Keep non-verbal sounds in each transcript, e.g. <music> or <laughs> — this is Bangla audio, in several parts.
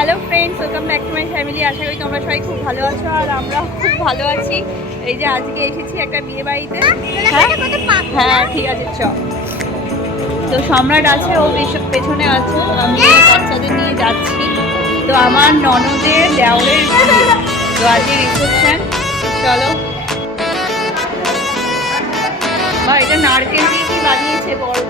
Hello friends welcome back to my family আশা করি তোমরা সবাই খুব ভালো আছো আর আমরা খুব ভালো আছি। এই যে আজকে এসেছি একটা বিয়ে বাড়িতে। হ্যাঁ হ্যাঁ ঠিক আছে চ তো সম্রাট আছে, ও পেছনে আছে। আমি বাচ্চাদের নিয়ে যাচ্ছি। তো আমার ননদের দেওরের বিয়ে। তো আজকে রিসেপশন। চলো। বা এটা নারকেল দিয়ে কি বানিয়েছে বড়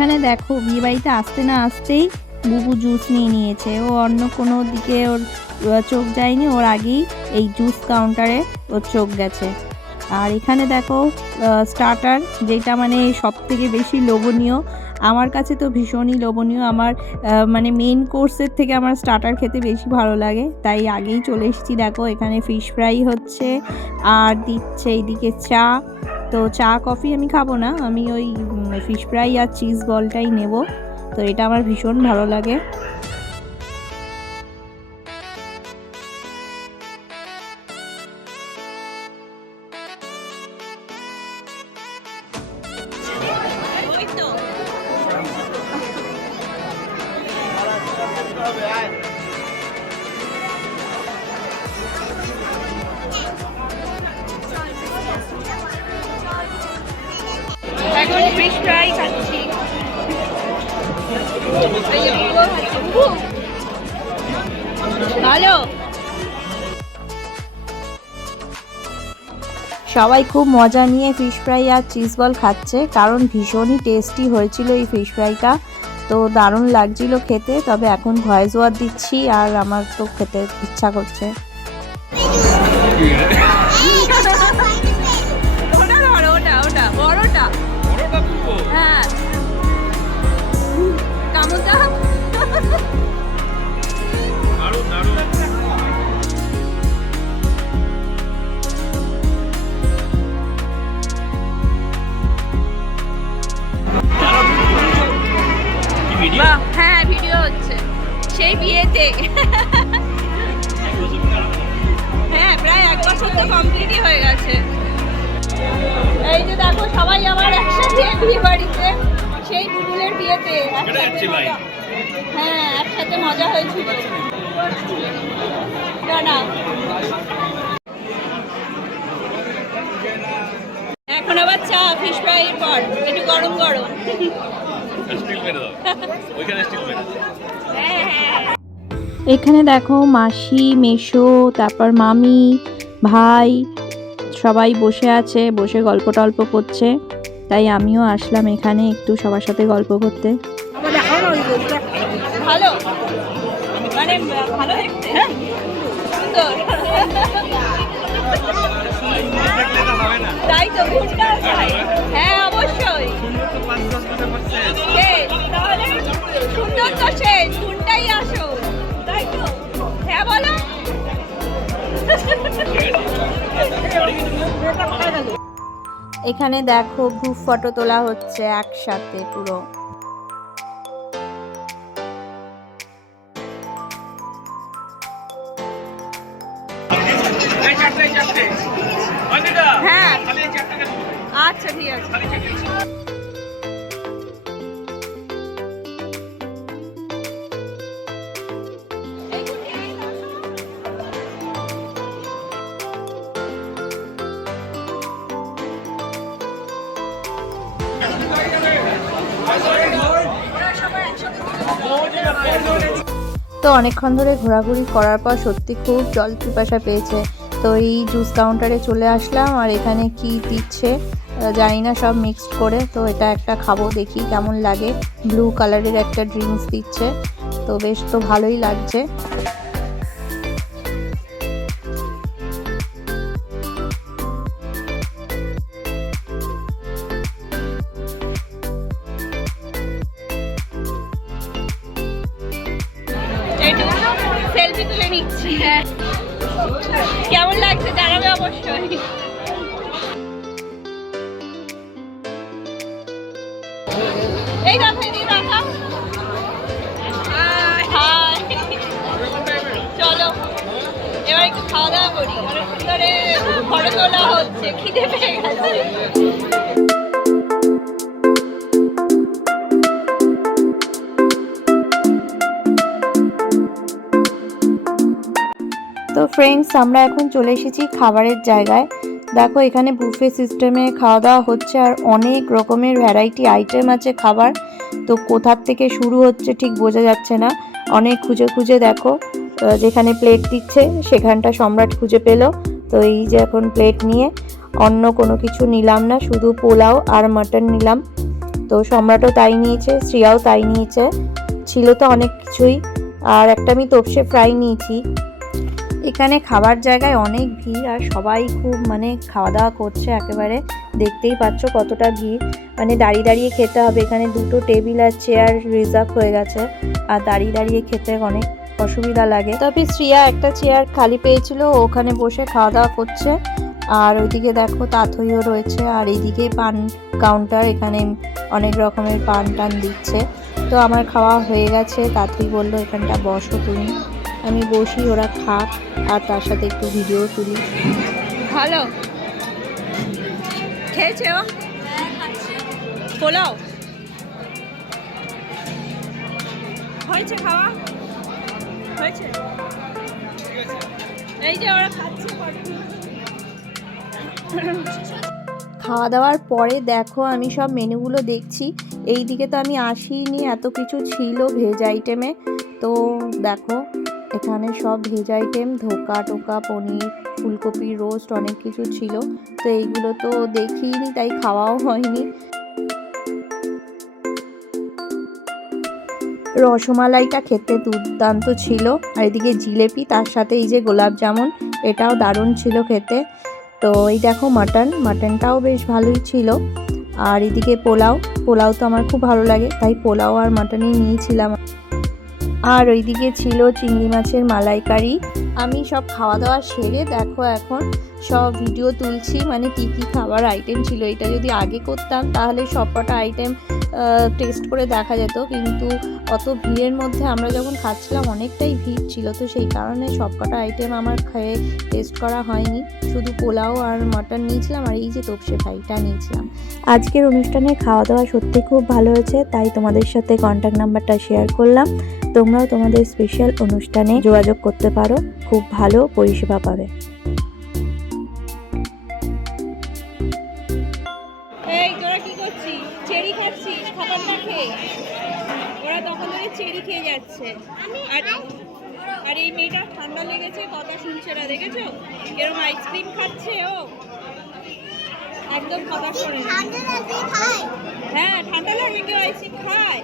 এখানে দেখো বিয়ে বাড়িতে আসতে না আসতেই বুবু জুস নিয়ে নিয়েছে। ও অন্য কোনো দিকে ওর চোখ যায়নি, ওর আগেই এই জুস কাউন্টারে ওর চোখ গেছে। আর এখানে দেখো স্টার্টার যেটা মানে সব থেকে বেশি লোভনীয়। আমার কাছে তো ভীষণই লোভনীয়। আমার মানে মেন কোর্সের থেকে আমার স্টার্টার খেতে বেশি ভালো লাগে। তাই আগেই চলে এসেছি। দেখো, এখানে ফিশ ফ্রাই হচ্ছে, আর দিচ্ছে এইদিকে চা তো চা, কফি আমি খাব না। আমি ওই ফিশ ফ্রাই আর চিজ বলটাই নেব। তো এটা আমার ভীষণ ভালো লাগে। ওই ফিশ ফ্রাই খাচ্ছি। ভালো। সবাই খুব মজা নিয়ে ফিশ ফ্রাই আর চিজ বল খাচ্ছে কারণ ভীষণই টেস্টি হয়েছিল এই ফিশ ফ্রাইটা। তো দারুণ লাগছিল খেতে তবে এখন ভয়েস ওয়ার দিচ্ছি আর আমার তো খেতে ইচ্ছা করছে। <laughs> বাহ, হ্যাঁ ভিডিও হচ্ছে। সেই বিয়েতে। <laughs> হ্যাঁ প্রায় এক বছর তো কমপ্লিটই হয়ে গেছে। এখানে দেখো মাসি মেশো তারপর মামি ভাই সবাই বসে আছে বসে গল্প টল্প করছে। তাই আমিও আসলাম এখানে একটু সবার সাথে গল্প করতে। ভালো। মানে ভালো হ্যাঁ? সুন্দর। তাই তো ঘুরটা চাই হ্যাঁ অবশ্যই। তাহলে সুন্দর তো শেষ। আসো তাই তো? হ্যাঁ বলো। এখানে দেখো গ্রুপ ফটো তোলা হচ্ছে একসাথে পুরো। হ্যাঁ। আচ্ছা ঠিক আছে। অনেকক্ষণ ধরে ঘোরাঘুরি করার পর সত্যি খুব জল পিপাসা পেয়েছে। তো এই জুস কাউন্টারে চলে আসলাম আর এখানে কি দিচ্ছে জানি না সব মিক্সড করে। তো এটা একটা খাব, দেখি কেমন লাগে। ব্লু কালারের একটা ড্রিঙ্কস দিচ্ছে। তো বেশ তো ভালোই লাগছে। তোলা হচ্ছে, খিদে পেয়ে গেছে। তো ফ্রেন্ডস আমরা এখন চলে এসেছি খাবারের জায়গায়। দেখো, এখানে বুফে সিস্টেমে খাওয়া দাওয়া হচ্ছে আর অনেক রকমের ভ্যারাইটি আইটেম আছে খাবার। তো কোথার থেকে শুরু হচ্ছে ঠিক বোঝা যাচ্ছে না। অনেক খুঁজে খুঁজে দেখো যেখানে প্লেট দিচ্ছে, সেখানটা সম্রাট খুঁজে পেল। তো এই যে এখন প্লেট নিয়ে অন্য কোনো কিছু নিলাম না, শুধু পোলাও আর মাটন নিলাম। তো সম্রাটও তাই নিয়েছে, শ্রিয়াও তাই নিয়েছে। ছিল তো অনেক কিছুই। আর একটা আমি তপসে ফ্রাই নিয়েছি। এখানে খাবার জায়গায় অনেক ভিড় আর সবাই খুব মানে খাওয়া দাওয়া করছে একেবারে। দেখতেই পাচ্ছ কতটা ভিড়। মানে দাঁড়িয়ে দাঁড়িয়ে খেতে হবে। এখানে দুটো টেবিল আর চেয়ার রিজার্ভ হয়ে গেছে। আর দাঁড়িয়ে দাঁড়িয়ে খেতে অনেক অসুবিধা লাগে। তবে শ্রিয়া একটা চেয়ার খালি পেয়েছিল ওখানে বসে খাওয়া দাওয়া করছে। আর ওইদিকে দেখো তাথইও রয়েছে, আর এইদিকে পান কাউন্টার এখানে অনেক রকমের পান টান দিচ্ছে। তো আমার খাওয়া হয়ে গেছে তাথই বলল, এখানটা বসো তুমি। আমি বসি, ওরা খাক, আর তার সাথে একটু ভিডিও তুলি। ভালো। খেয়েছে পোলাও? হয়েছে খাওয়া? হয়েছে? এই যে ওরা খাচ্ছে খাওয়া দাওয়ার পরে দেখো, আমি সব মেনুগুলো দেখছি। এই দিকে তো আমি আসিনি এত কিছু ছিল ভেজ আইটেমে। তো দেখো, এখানে সব ভেজ আইটেম, ধোকা টোকা, পনির, ফুলকপি, রোস্ট, অনেক কিছু ছিল। তো এইগুলো তো দেখিনি তাই খাওয়াও হয়নি। রসমালাইটা খেতে দুর্দান্ত ছিল। আর এদিকে জিলেপি, তার সাথে এই যে গোলাপ জামুন, এটাও দারুণ ছিল খেতে। তো এই দেখো মাটন, মাটনটাও বেশ ভালোই ছিল। আর এদিকে পোলাও পোলাও তো আমার খুব ভালো লাগে, তাই পোলাও আর মাটনই নিয়েছিলাম। আর ওইদিকে ছিল চিংড়ি মাছের মালাইকারি। আমি সব খাওয়া দাওয়া সেরে দেখো এখন সব ভিডিও তুলছি মানে কী কী খাবার আইটেম ছিল, এটা যদি আগে করতাম, তাহলে সবকটা আইটেম টেস্ট করে দেখা যেত। কিন্তু অত ভিড়ের মধ্যে আমরা যখন খাচ্ছিলাম, অনেকটাই ভিড় ছিল। তো সেই কারণে সবকটা আইটেম আমার খেয়ে টেস্ট করা হয়নি। শুধু পোলাও আর মাটন নিয়েছিলাম আর এই যে তপসে ফ্রাইটা নিয়েছিলাম। আজকের অনুষ্ঠানে খাওয়া দাওয়া সত্যি খুব ভালো হয়েছে, তাই তোমাদের সাথে কন্ট্যাক্ট নাম্বারটা শেয়ার করলাম। তোমরাও তোমাদের স্পেশাল অনুষ্ঠানে যোগাযোগ করতে পারো। খুব ভালো পরিষেবা পাবে। এই তোরা কি করছিস? চেরি খাচ্ছিস? খাবার না খেয়ে? ওরা তখন ধরে চেরি খেয়ে যাচ্ছে। আর আর এই মেয়েটা ঠান্ডা লেগেছে কথা শুনছে না দেখেছ? এরকম আইসক্রিম খাচ্ছে ও। একদম কথা শোনে হ্যাঁ ঠান্ডা লাগলে কেউ আইসক্রিম খায়।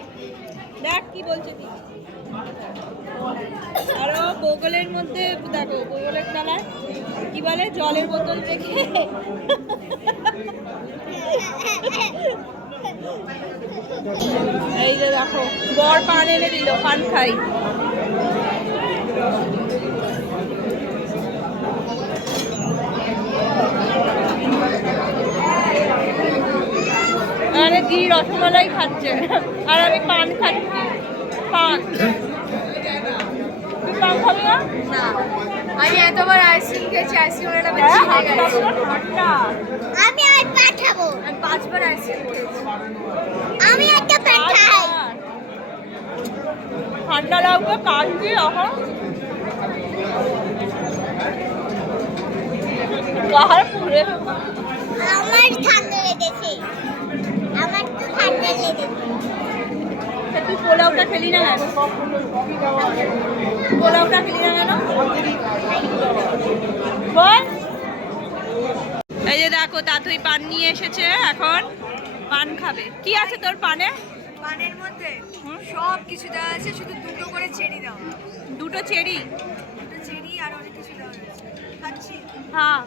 দেখ কি বলছে কি। আর বগলের মধ্যে দেখো বগলের তলায় কি বলে? জলের বোতল রেখে এই যে দেখো বর পান এনে দিল পান খাই। আরে দি রসমালাই খাচ্ছে। আর আমি পান খাচ্ছি। পান। তুই পান খাবি না? আমি এতবার আইসক্রিম খেয়েছি আইসক্রিম একটা হ্যাঁ, আমি পাঁচবার আইসক্রিম খেয়েছি। আমি একটা পাঁচবার। ঠান্ডা লাগবে কাঁদবি এখন গাহার পুড়ে আমার ঠান্ডা লেগেছে। আমার তো ঠান্ডা লেগেছে। তুই পোলাওটা খেলি না কেন? পোলাওটা খেলি না কেন? বল। দেখো তাতুই পান নিয়ে এসেছে এখন পান খাবে। কি আছে তোর পানে? পানের মধ্যে সব কিছু দেওয়া আছে শুধু দুটো করে চেরি দাও। দুটো চেরি? দুটো চেরি আর অনেক কিছু দেওয়া খাচ্ছি? হ্যাঁ।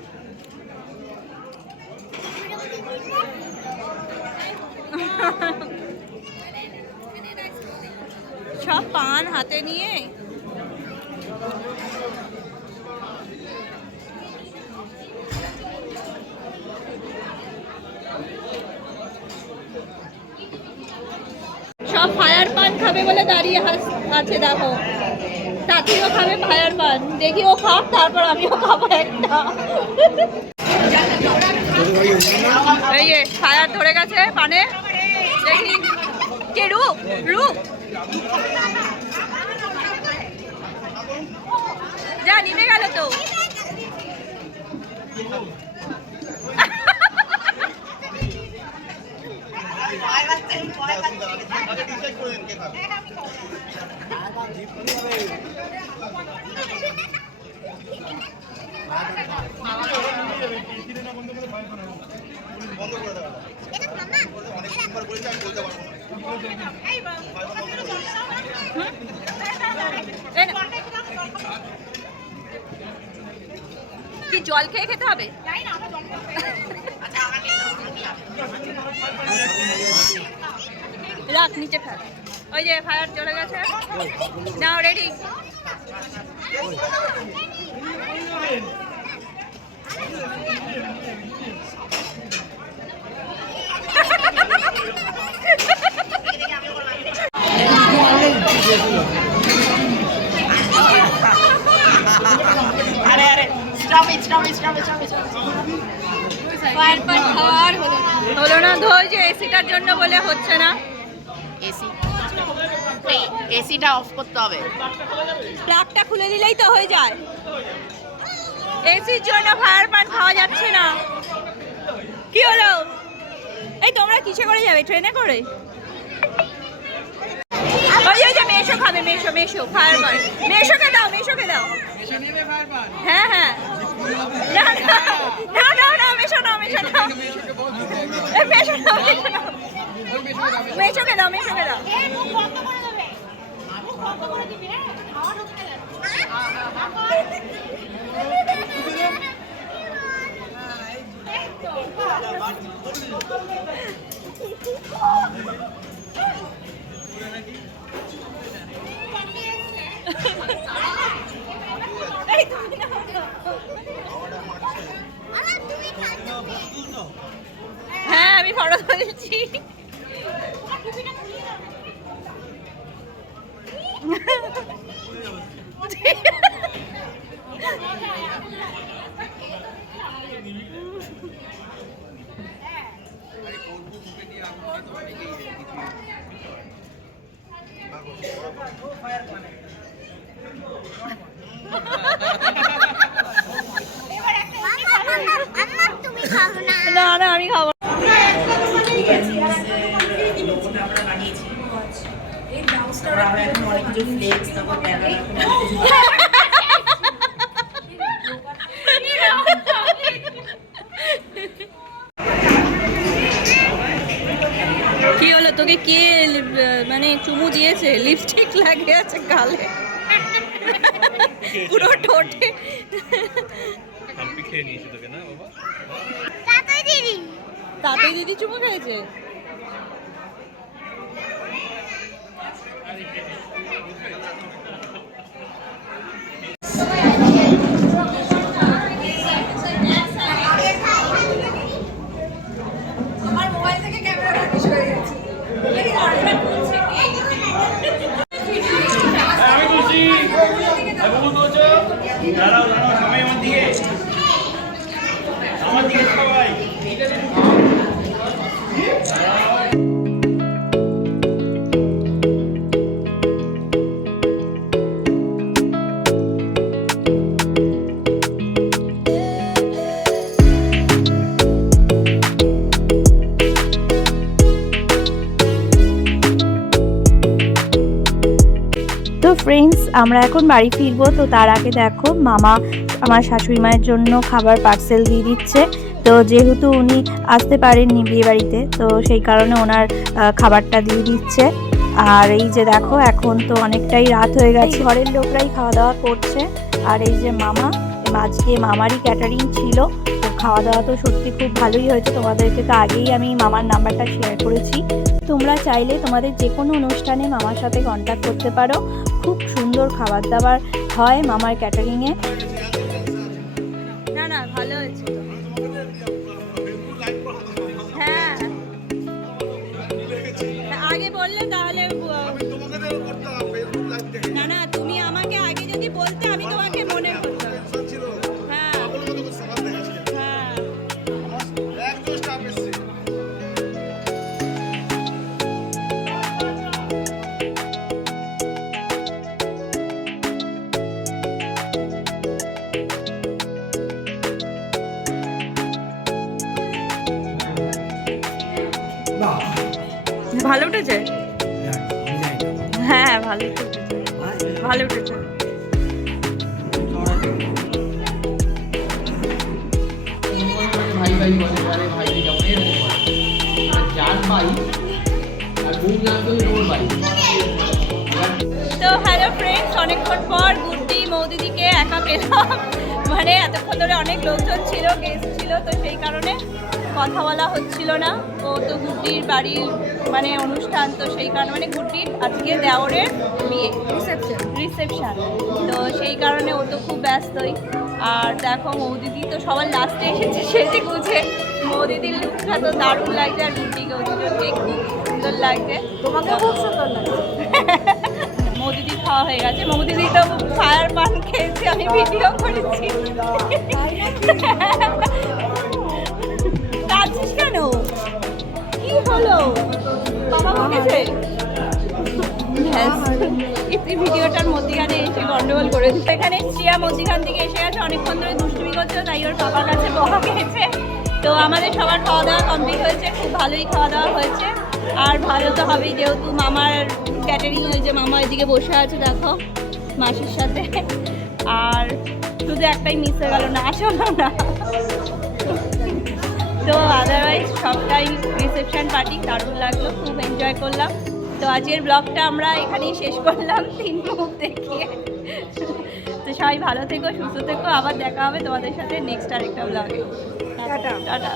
সব পান হাতে নিয়ে সব ফায়ার পান খাবে বলে দাঁড়িয়ে আছে দেখো। তাঁতিও খাবে, ফায়ার পান। দেখি ও খাক, তারপর আমিও খাব একটা। এই যে, ফায়ার ধরে গেছে পানে। দেখি। কে, রু? রু? যা নিভে গেল তো। কি জল খেয়ে খেতে হবে? রাখ, নিচে ফেল ওই যে ফায়ার চলে গেছে। নাও রেডি আরে আরে stop it stop it stop it stop it fire না। হলো না ধর যে এসিটার জন্য বলে হচ্ছে না। এসি। এসিটা অফ করতে হবে। প্লাগটা খুলে দিলেই তো হয়ে যায়। এসির জন্য ফায়ার পান খাওয়া যাচ্ছে না। কি হলো? এই তোমরা কিসে করে যাবে? ট্রেনে করে? ওই ওই যে মেশো খাবে, মেশো মেশো ফায়ার পান মেশোকে দাও মেশোকে দাও। হ্যাঁ হ্যাঁ। না না না না না, মেশো নাও, মেশো এই মেশো মেশো নাও। মেশোকে দাও মেশোকে দাও। এই হ্যাঁ আমি ফটো তুলছি তুমি খাও না না না আমি খাব না। আমরা এখন অনেক কিছু ফ্লেক্স তারপর ক্যামেরা কি হলো তোকে কে মানে চুমু দিয়েছে? লিপস্টিক লাগিয়ে আছে গালে। পুরো ঠোঁটে। তাতেই দিদি। চুমু খেয়েছে? Y ahora. আমরা এখন বাড়ি ফিরবো, তো তার আগে দেখো মামা আমার শাশুড়ি মায়ের জন্য খাবার পার্সেল দিয়ে দিচ্ছে। তো যেহেতু উনি আসতে পারেননি বিয়ে বাড়িতে, তো সেই কারণে ওনার খাবারটা দিয়ে দিচ্ছে। আর এই যে দেখো, এখন তো অনেকটাই রাত হয়ে গেছে। ঘরের লোকরাই খাওয়া দাওয়া করছে। আর এই যে মামা, আজকে মামারই ক্যাটারিং ছিল। খাওয়া দাওয়া তো সত্যি খুব ভালোই হয়েছে। তোমাদেরকে তো আগেই আমি মামার নাম্বারটা শেয়ার করেছি। তোমরা চাইলে তোমাদের যে কোনো অনুষ্ঠানে মামার সাথে কন্ট্যাক্ট করতে পারো। খুব সুন্দর খাবার দাবার হয় মামার ক্যাটারিংয়ে ভালো উঠেছে ভালো উঠেছে ভাই ভাই বলে আরে ভাই কেমন এরকম বলে আর যার ভাই আর বউ জানতো ওর ভাই তো হ্যালো ফ্রেন্ডস অনেকক্ষণ পর গুড্ডি মৌদিদিকে একা পেলাম। মানে এতক্ষণ ধরে অনেক লোকজন ছিল গেস্ট ছিল তো সেই কারণে কথা বলা হচ্ছিল না। ও তো গুড্ডির বাড়ির মানে অনুষ্ঠান তো সেই কারণে মানে গুড্ডির আজকে দেওরের বিয়ে। রিসেপশন রিসেপশন তো সেই কারণে ও তো খুব ব্যস্তই। আর দেখো মৌদিদি তো সবার লাস্টে এসেছে সেজে গুছে মৌদিদির লুকটা তো দারুণ লাগছে আর গুড্ডিকেও দুজনকে খুব সুন্দর লাগছে। তোমাকে খুব সুন্দর লাগছে। খাওয়া হয়ে গেছে। মৌদিদি তো ফায়ার পান খেয়েছে আমি ভিডিও করেছি। কাঁদছিস কেন? কি হলো? বাবা বকেছে? ব্যাস, ভিডিওটার মধ্যিখানে এসে গন্ডগোল করে দিচ্ছে এখানে শ্রিয়া মধ্যিখান থেকে এসে গেছে অনেকক্ষণ ধরে দুষ্টুমি করছে তাই ওর বাবার কাছে বকা খেয়েছে তো আমাদের সবার খাওয়া দাওয়া কমপ্লিট হয়েছে খুব ভালোই খাওয়া দাওয়া হয়েছে। আর ভালো তো হবেই যেহেতু মামার ক্যাটারিং হয়েছে মামা এদিকে বসে আছে দেখো মাসির সাথে। আর শুধু একটাই মিস হয়ে গেল না আসো না না। তো আদারওয়াইজ সবটাই রিসেপশন পার্টি দারুণ লাগল খুব এনজয় করলাম। তো আজকের ব্লগটা আমরা এখানেই শেষ করলাম তিন মুখ দেখিয়ে। তো সবাই ভালো থেকো সুস্থ থেকো আবার দেখা হবে তোমাদের সাথে নেক্সট আরেকটা ব্লগে টাটা। টাটা।